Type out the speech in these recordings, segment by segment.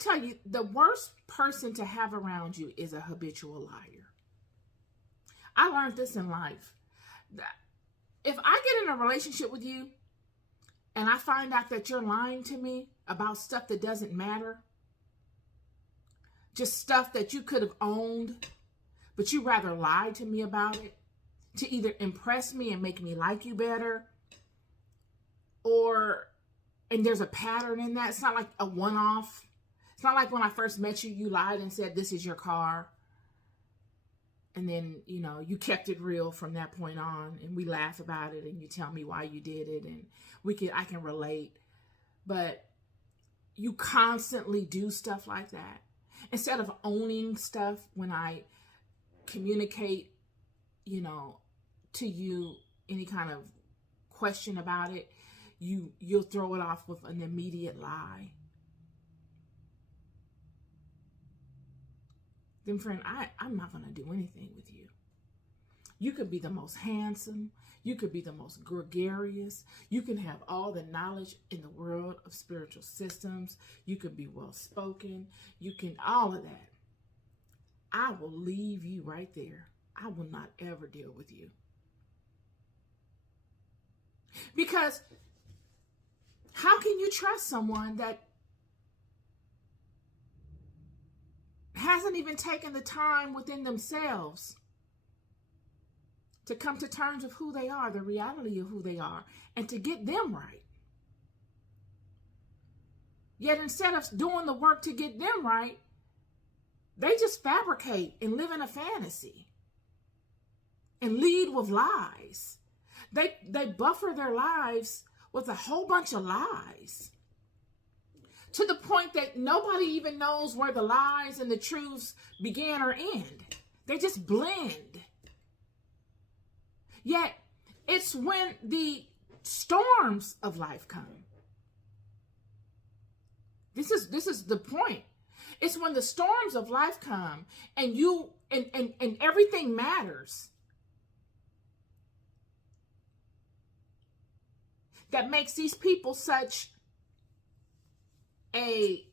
tell you, the worst person to have around you is a habitual liar. I learned this in life. If I get in a relationship with you and I find out that you're lying to me about stuff that doesn't matter, just stuff that you could have owned, but you rather lie to me about it to either impress me and make me like you better, and there's a pattern in that. It's not like a one-off. It's not like when I first met you, you lied and said, this is your car. And then, you kept it real from that point on, and we laugh about it, and you tell me why you did it, and I can relate. But you constantly do stuff like that. Instead of owning stuff when I communicate, to you any kind of question about it, you'll throw it off with an immediate lie. Then friend, I'm not going to do anything with you. You could be the most handsome. You could be the most gregarious. You can have all the knowledge in the world of spiritual systems. You could be well-spoken. You can, all of that. I will leave you right there. I will not ever deal with you. Because how can you trust someone that hasn't even taken the time within themselves to come to terms with who they are, the reality of who they are, and to get them right? Yet instead of doing the work to get them right, they just fabricate and live in a fantasy and lead with lies. They buffer their lives with a whole bunch of lies, to the point that nobody even knows where the lies and the truths begin or end. They just blend. Yet, it's when the storms of life come. This is the point. It's when the storms of life come and and everything matters, that makes these people such a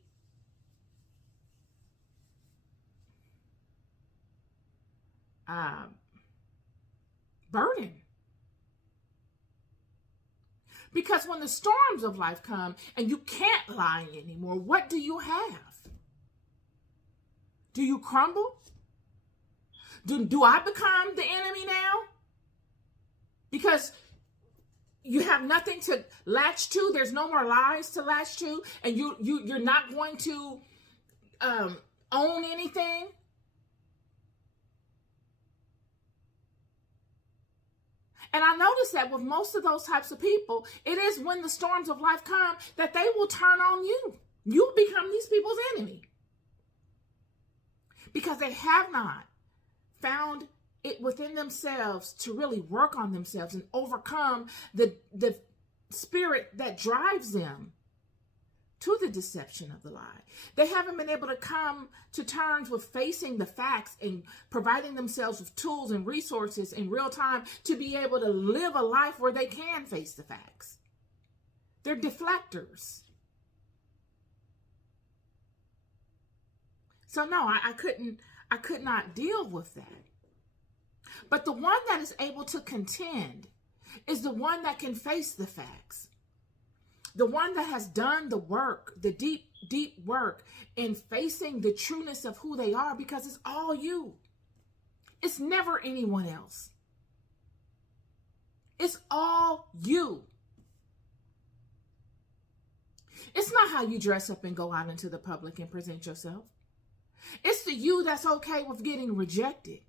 burden. Because when the storms of life come and you can't lie anymore, what do you have? Do you crumble? Do I become the enemy now? Because you have nothing to latch to. There's no more lies to latch to, and you're not going to own anything. And I notice that with most of those types of people, it is when the storms of life come that they will turn on you. You become these people's enemy, because they have not found it within themselves to really work on themselves and overcome the spirit that drives them to the deception of the lie. They haven't been able to come to terms with facing the facts and providing themselves with tools and resources in real time to be able to live a life where they can face the facts. They're deflectors. So no, I could not deal with that. But the one that is able to contend is the one that can face the facts. The one that has done the work, the deep, deep work in facing the trueness of who they are, because it's all you. It's never anyone else. It's all you. It's not how you dress up and go out into the public and present yourself. It's the you that's okay with getting rejected.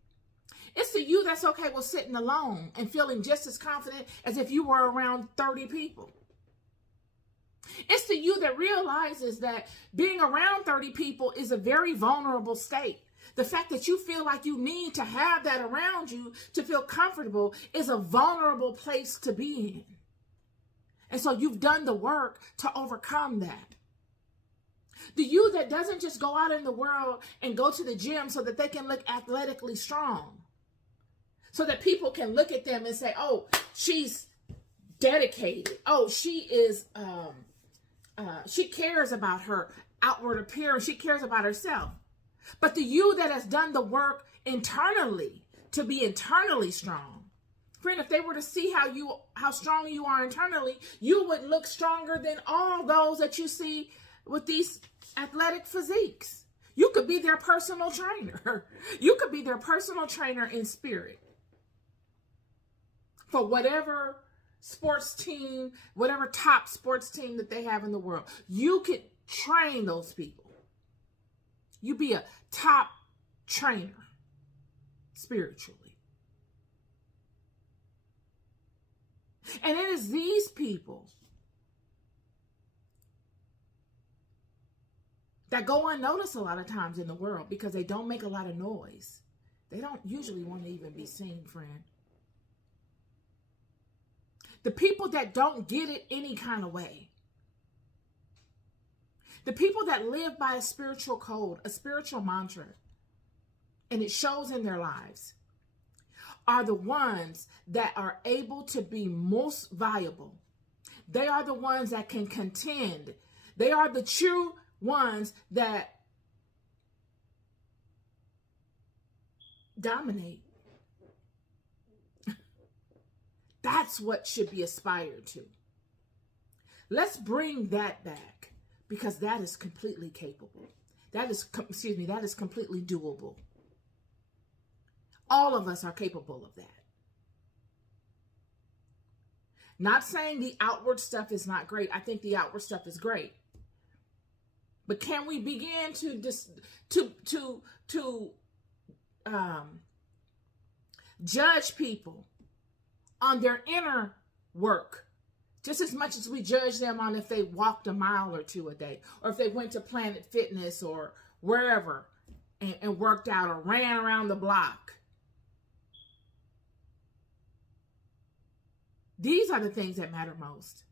It's the you that's okay with sitting alone and feeling just as confident as if you were around 30 people. It's the you that realizes that being around 30 people is a very vulnerable state. The fact that you feel like you need to have that around you to feel comfortable is a vulnerable place to be in. And so you've done the work to overcome that. The you that doesn't just go out in the world and go to the gym so that they can look athletically strong, so that people can look at them and say, oh, she's dedicated. Oh, she is, she cares about her outward appearance. She cares about herself. But the you that has done the work internally to be internally strong, friend, if they were to see how strong you are internally, you would look stronger than all those that you see with these athletic physiques. You could be their personal trainer. You could be their personal trainer in spirit for whatever sports team, whatever top sports team that they have in the world. You could train those people. You be a top trainer spiritually. And it is these people that go unnoticed a lot of times in the world because they don't make a lot of noise. They don't usually want to even be seen, friend. The people that don't get it any kind of way. The people that live by a spiritual code, a spiritual mantra, and it shows in their lives, are the ones that are able to be most viable. They are the ones that can contend. They are the true ones that dominate. That's what should be aspired to. Let's bring that back because that is completely capable. That is completely doable. All of us are capable of that. Not saying the outward stuff is not great. I think the outward stuff is great. But can we begin to judge people on their inner work just as much as we judge them on if they walked a mile or two a day, or if they went to Planet Fitness or wherever and worked out or ran around the block? These are the things that matter most.